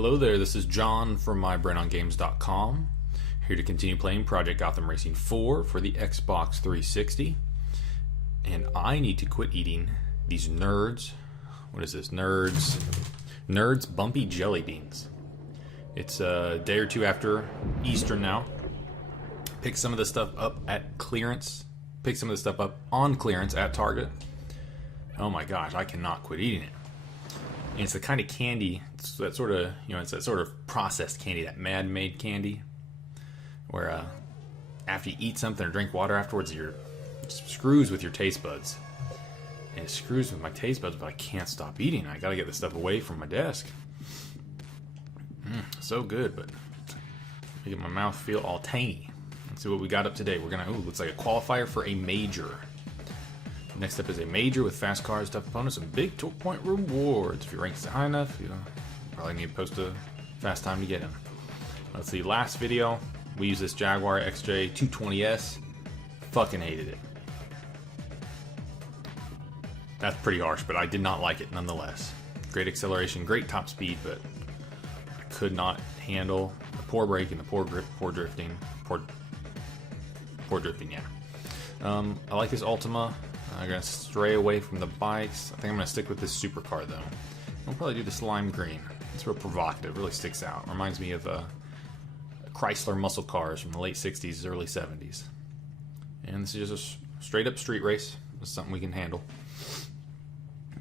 Hello there, this is John from mybrainongames.com, here to continue playing Project Gotham Racing 4 for the Xbox 360. And I need to quit eating these nerds. What is this? Nerds Bumpy Jelly Beans. It's a day or two after Easter now. Pick some of this stuff up at clearance. Pick some of this stuff up on clearance at Target. Oh my gosh, I cannot quit eating it. And it's the kind of candy, it's that sort of, it's that sort of processed candy, that man-made candy, where after you eat something or drink water afterwards, it screws with your taste buds. And it screws with my taste buds, but I can't stop eating. I gotta get this stuff away from my desk. So good, but making my mouth feel all tangy. Let's see what we got up today. We're gonna, looks like a qualifier for a major. Next up is a major with fast cars, tough opponents, and big torque point rewards. If your rank is high enough, you probably need to post a fast time to get in. Let's see, last video, we used this Jaguar XJ220S. Fucking hated it. That's pretty harsh, but I did not like it nonetheless. Great acceleration, great top speed, but I could not handle the poor braking, the poor grip, poor drifting, poor drifting, yeah. I like this Ultima. I'm going to stray away from the bikes. I think I'm going to stick with this supercar, though. I'll probably do this lime green. It's real provocative, really sticks out. Reminds me of Chrysler muscle cars from the late 60s, early 70s. And this is just a straight-up street race. It's something we can handle.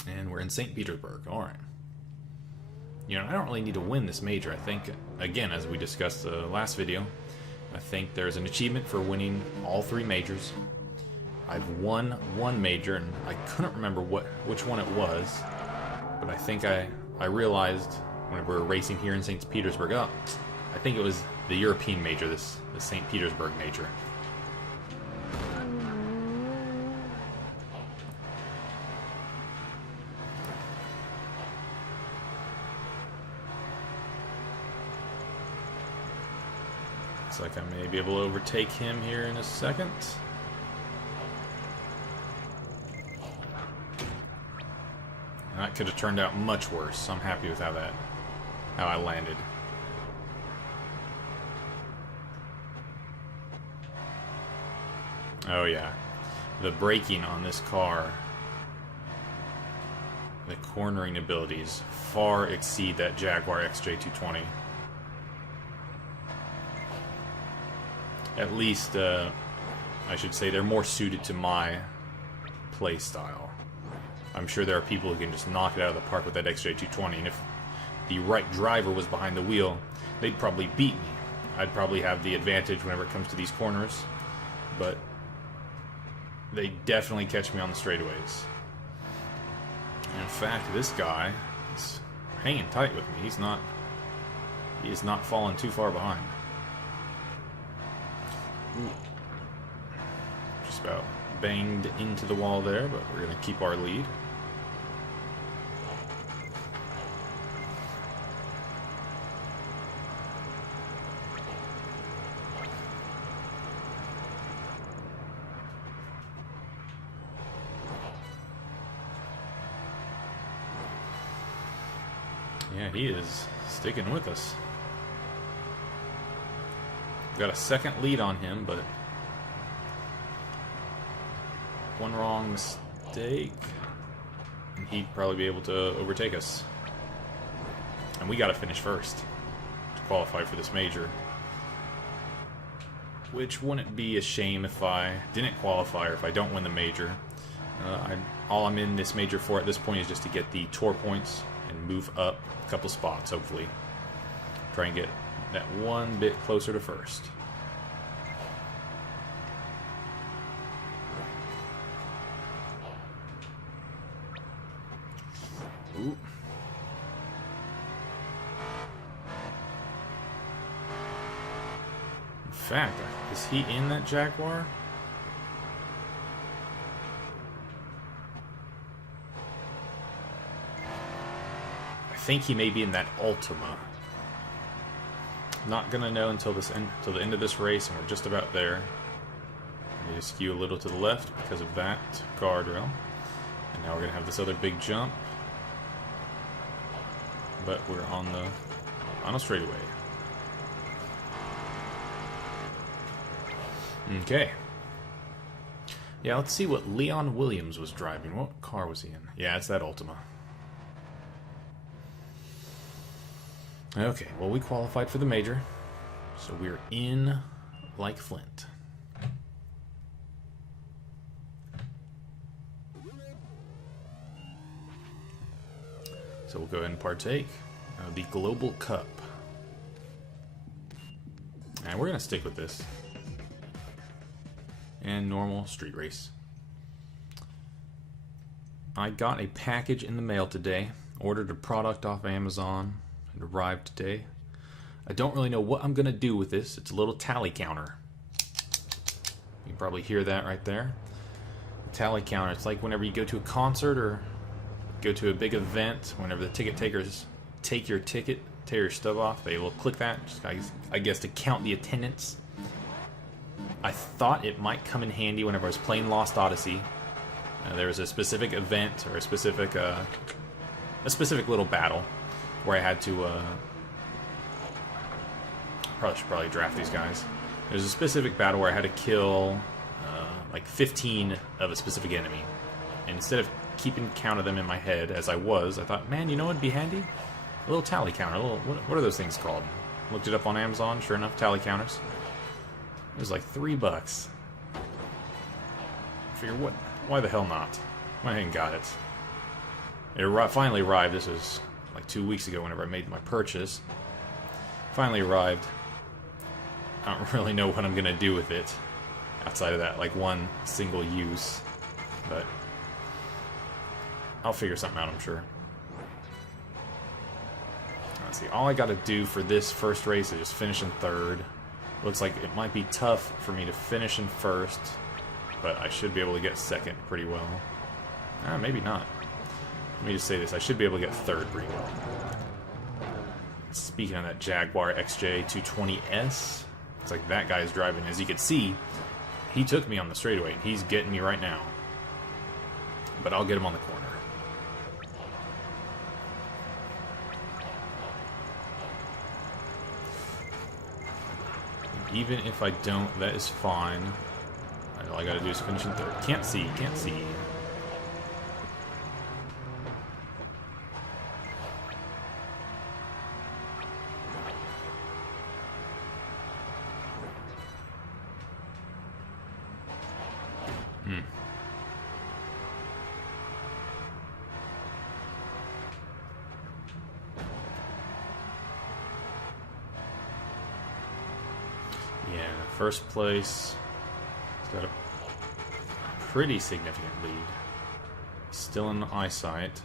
And we're in St. Petersburg. All right. I don't really need to win this major. I think, again, as we discussed the last video, I think there's an achievement for winning all three majors. I've won one major, and I couldn't remember which one it was, but I think I realized when we were racing here in St. Petersburg, I think it was the European major, the St. Petersburg major. Looks like I may be able to overtake him here in a second. That could have turned out much worse. I'm happy with how I landed. Oh yeah, the braking on this car, the cornering abilities far exceed that Jaguar XJ220. At least, I should say, they're more suited to my play style. I'm sure there are people who can just knock it out of the park with that XJ220, and if the right driver was behind the wheel, they'd probably beat me. I'd probably have the advantage whenever it comes to these corners, but they definitely catch me on the straightaways. And in fact, this guy is hanging tight with me. He is not falling too far behind. Ooh. Just about banged into the wall there, but we're going to keep our lead. Yeah, he is sticking with us. Got a second lead on him, but one wrong mistake, and he'd probably be able to overtake us. And we got to finish first to qualify for this major. Which wouldn't be a shame if I didn't qualify or if I don't win the major. All I'm in this major for at this point is just to get the tour points and move up a couple spots, hopefully. Try and get that one bit closer to first. Ooh. In fact, is he in that Jaguar? I think he may be in that Ultima. Not gonna know until the end of this race, and we're just about there. I need to skew a little to the left because of that guardrail. And now we're going to have this other big jump. But we're on the Final straightaway. Okay. Yeah, let's see what Leon Williams was driving. What car was he in? Yeah, it's that Ultima. Okay, well, we qualified for the major, so we're in like Flint. So we'll go ahead and partake of the Global Cup. And we're going to stick with this. And normal street race. I got a package in the mail today. Ordered a product off Amazon. It arrived today. I don't really know what I'm going to do with this. It's a little tally counter. You can probably hear that right there. A tally counter. It's like whenever you go to a concert or go to a big event, whenever the ticket takers take your ticket, tear your stub off, they will click that, just, I guess, to count the attendance. I thought it might come in handy whenever I was playing Lost Odyssey. There was a specific event or a specific little battle where I had to probably draft these guys. There's a specific battle where I had to kill like 15 of a specific enemy. And instead of keeping count of them in my head as I thought, man, you know what'd be handy? A little tally counter. What are those things called? Looked it up on Amazon. Sure enough, tally counters. It was like $3. I figure, why the hell not? Went ahead and got it. It finally arrived. This was like 2 weeks ago whenever I made my purchase. Finally arrived. I don't really know what I'm going to do with it outside of that, like one single use. But I'll figure something out, I'm sure. Let's see. All I got to do for this first race is just finish in third. Looks like it might be tough for me to finish in first, but I should be able to get second pretty well. Maybe not. Let me just say this. I should be able to get third pretty well. Speaking of that Jaguar XJ220S, it's like that guy's driving. As you can see, he took me on the straightaway. He's getting me right now. But I'll get him on the corner. Even if I don't, that is fine. All I gotta do is finish in third. Can't see. Yeah, first place. He's got a pretty significant lead. Still in eyesight,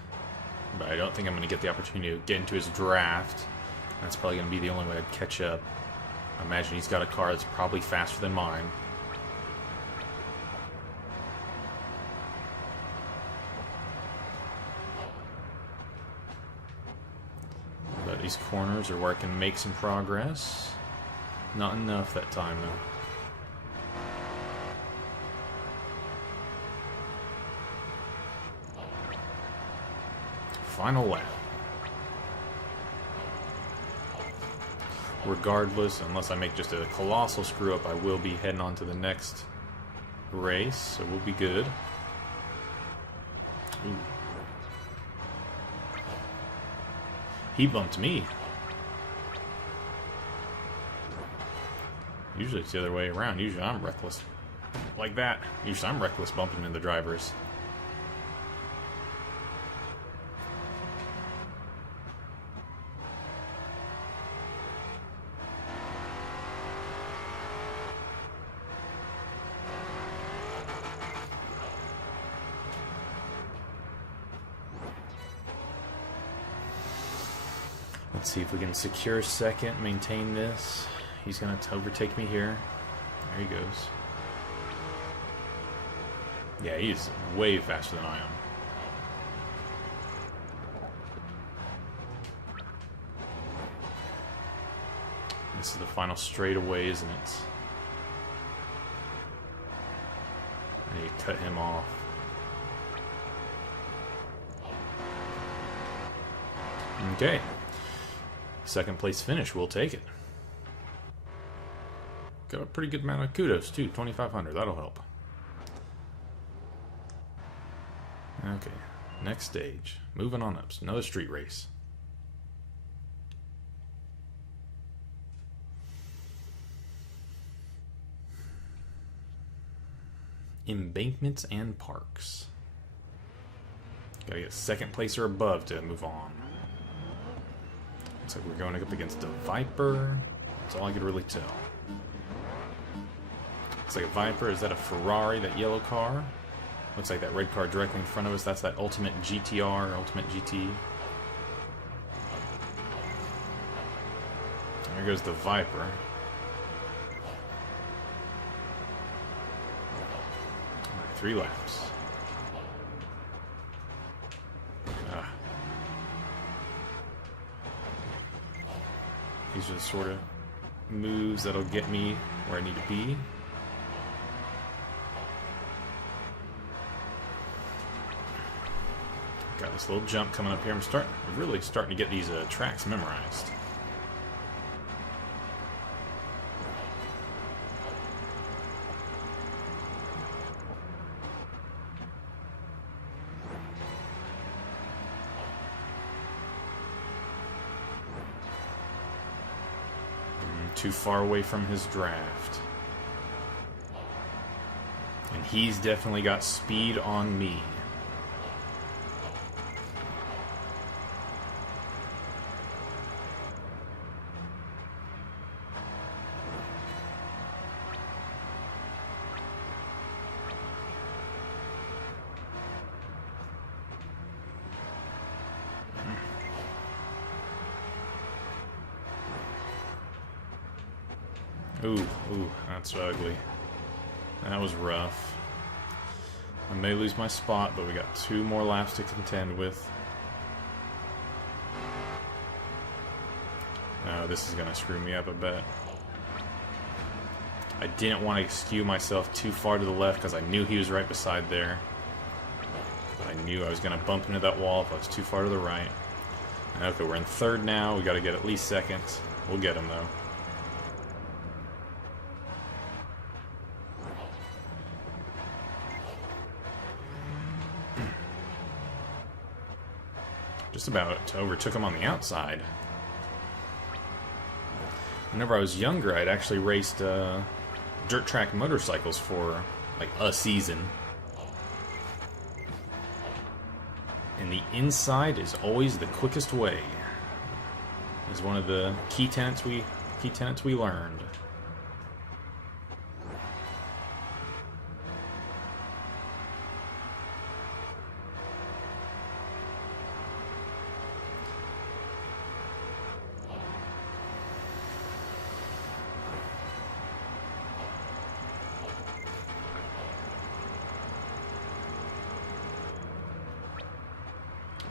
but I don't think I'm going to get the opportunity to get into his draft. That's probably going to be the only way I'd catch up. I imagine he's got a car that's probably faster than mine. But these corners are where I can make some progress. Not enough that time, though. Final lap. Regardless, unless I make just a colossal screw up, I will be heading on to the next race, so we'll be good. Ooh. He bumped me. Usually it's the other way around. Usually I'm reckless. Like that. Usually I'm reckless bumping into drivers. Let's see if we can secure second, maintain this. He's going to overtake me here. There he goes. Yeah, he's way faster than I am. This is the final straightaway, isn't it? I need to cut him off. Okay. Second place finish, we'll take it. Got a pretty good amount of kudos too, 2,500, that'll help. Okay, next stage. Moving on up, another street race. Embankments and parks. Gotta get second place or above to move on. Looks like we're going up against a Viper. That's all I could really tell. Looks like a Viper. Is that a Ferrari, that yellow car? Looks like that red car directly in front of us. That's that Ultimate GTR, Ultimate GT. There goes the Viper. Right, 3 laps. These are the sort of moves that'll get me where I need to be. Got this little jump coming up here. I'm really starting to get these tracks memorized. Too far away from his draft. And he's definitely got speed on me. Ooh, that's ugly. That was rough. I may lose my spot, but we got 2 more laps to contend with. Oh, this is gonna screw me up a bit. I didn't want to skew myself too far to the left because I knew he was right beside there. But I knew I was gonna bump into that wall if I was too far to the right. Okay, we're in 3rd now. We gotta get at least 2nd. We'll get him though. Just about overtook him on the outside. Whenever I was younger, I'd actually raced dirt track motorcycles for like a season. And the inside is always the quickest way. Is one of the key tenets we learned.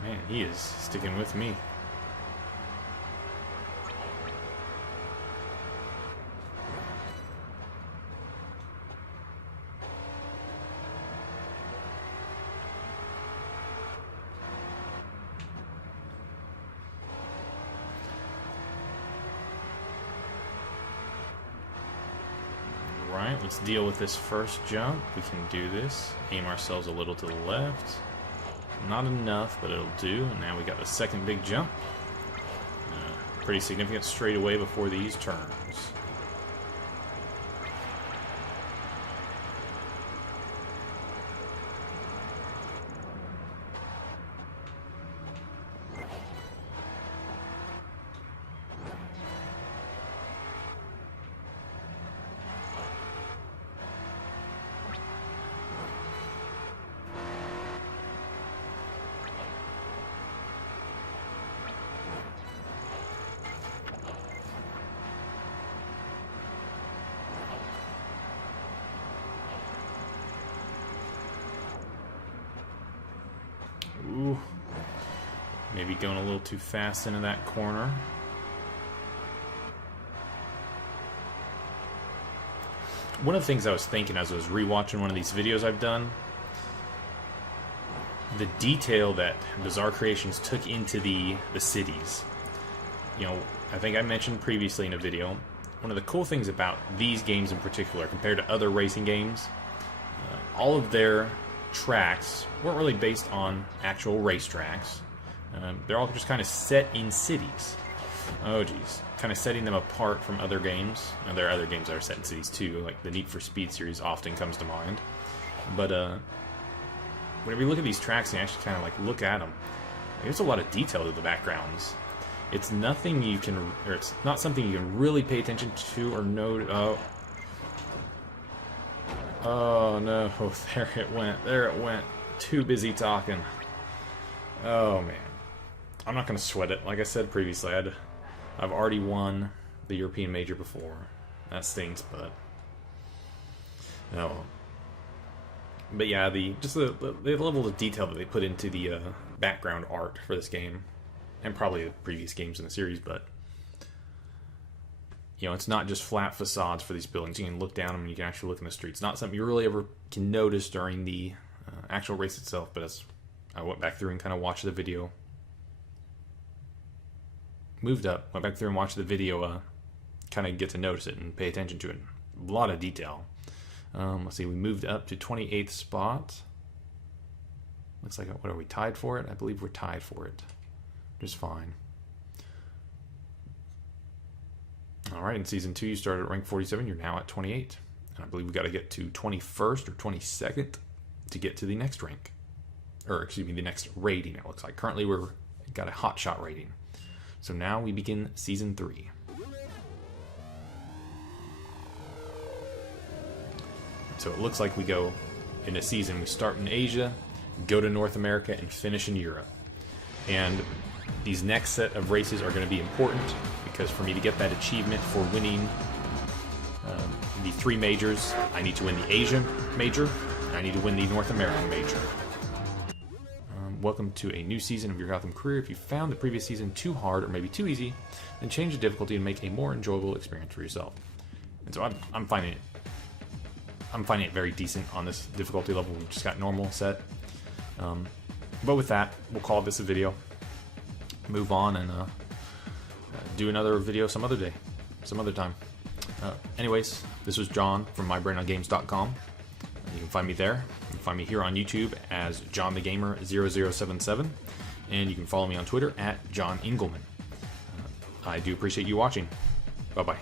Man, he is sticking with me. Right, let's deal with this first jump. We can do this. Aim ourselves a little to the left. Not enough, but it'll do. And now we got the second big jump. Pretty significant straightaway before these turns. Ooh, maybe going a little too fast into that corner. One of the things I was thinking as I was rewatching one of these videos I've done, the detail that Bizarre Creations took into the cities. you know, I think I mentioned previously in a video, one of the cool things about these games in particular, compared to other racing games, all of their tracks weren't really based on actual racetracks. They're all just kind of set in cities. Oh geez, kind of setting them apart from other games. Now, there are other games that are set in cities too, like the Need for Speed series often comes to mind. But whenever you look at these tracks and you actually kind of like look at them, there's a lot of detail to the backgrounds. It's nothing you can, or it's not something you can really pay attention to or note. Oh no, there it went. There it went. Too busy talking. Oh man. I'm not going to sweat it. Like I said previously, I've already won the European Major before. That stinks, but no. But yeah, the level of detail that they put into the background art for this game, and probably the previous games in the series, but you know, it's not just flat facades for these buildings. You can look down them and you can actually look in the streets. Not something you really ever can notice during the actual race itself, but as I went back through and kind of watched the video, went back through and watched the video, kind of get to notice it and pay attention to it. A lot of detail. Let's see, we moved up to 28th spot. Looks like, what are we, tied for it? I believe we're tied for it. Just fine. Alright, in Season 2 you started at rank 47, you're now at 28. And I believe we got to get to 21st or 22nd to get to the next rank. Or, excuse me, the next rating, it looks like. Currently we've got a hotshot rating. So now we begin Season 3. So it looks like we go in a season. We start in Asia, go to North America, and finish in Europe. And these next set of races are going to be important because for me to get that achievement for winning the 3 majors, I need to win the Asia major, and I need to win the North American major. Welcome to a new season of your Gotham career. If you found the previous season too hard or maybe too easy, then change the difficulty and make a more enjoyable experience for yourself. And so I'm finding it very decent on this difficulty level. We've just got normal set. But with that, we'll call this a video. Move on and do another video some other day, some other time. Anyways, this was John from mybrainongames.com. You can find me there. You can find me here on YouTube as JohnTheGamer0077. And you can follow me on Twitter at John Engelman. I do appreciate you watching. Bye-bye.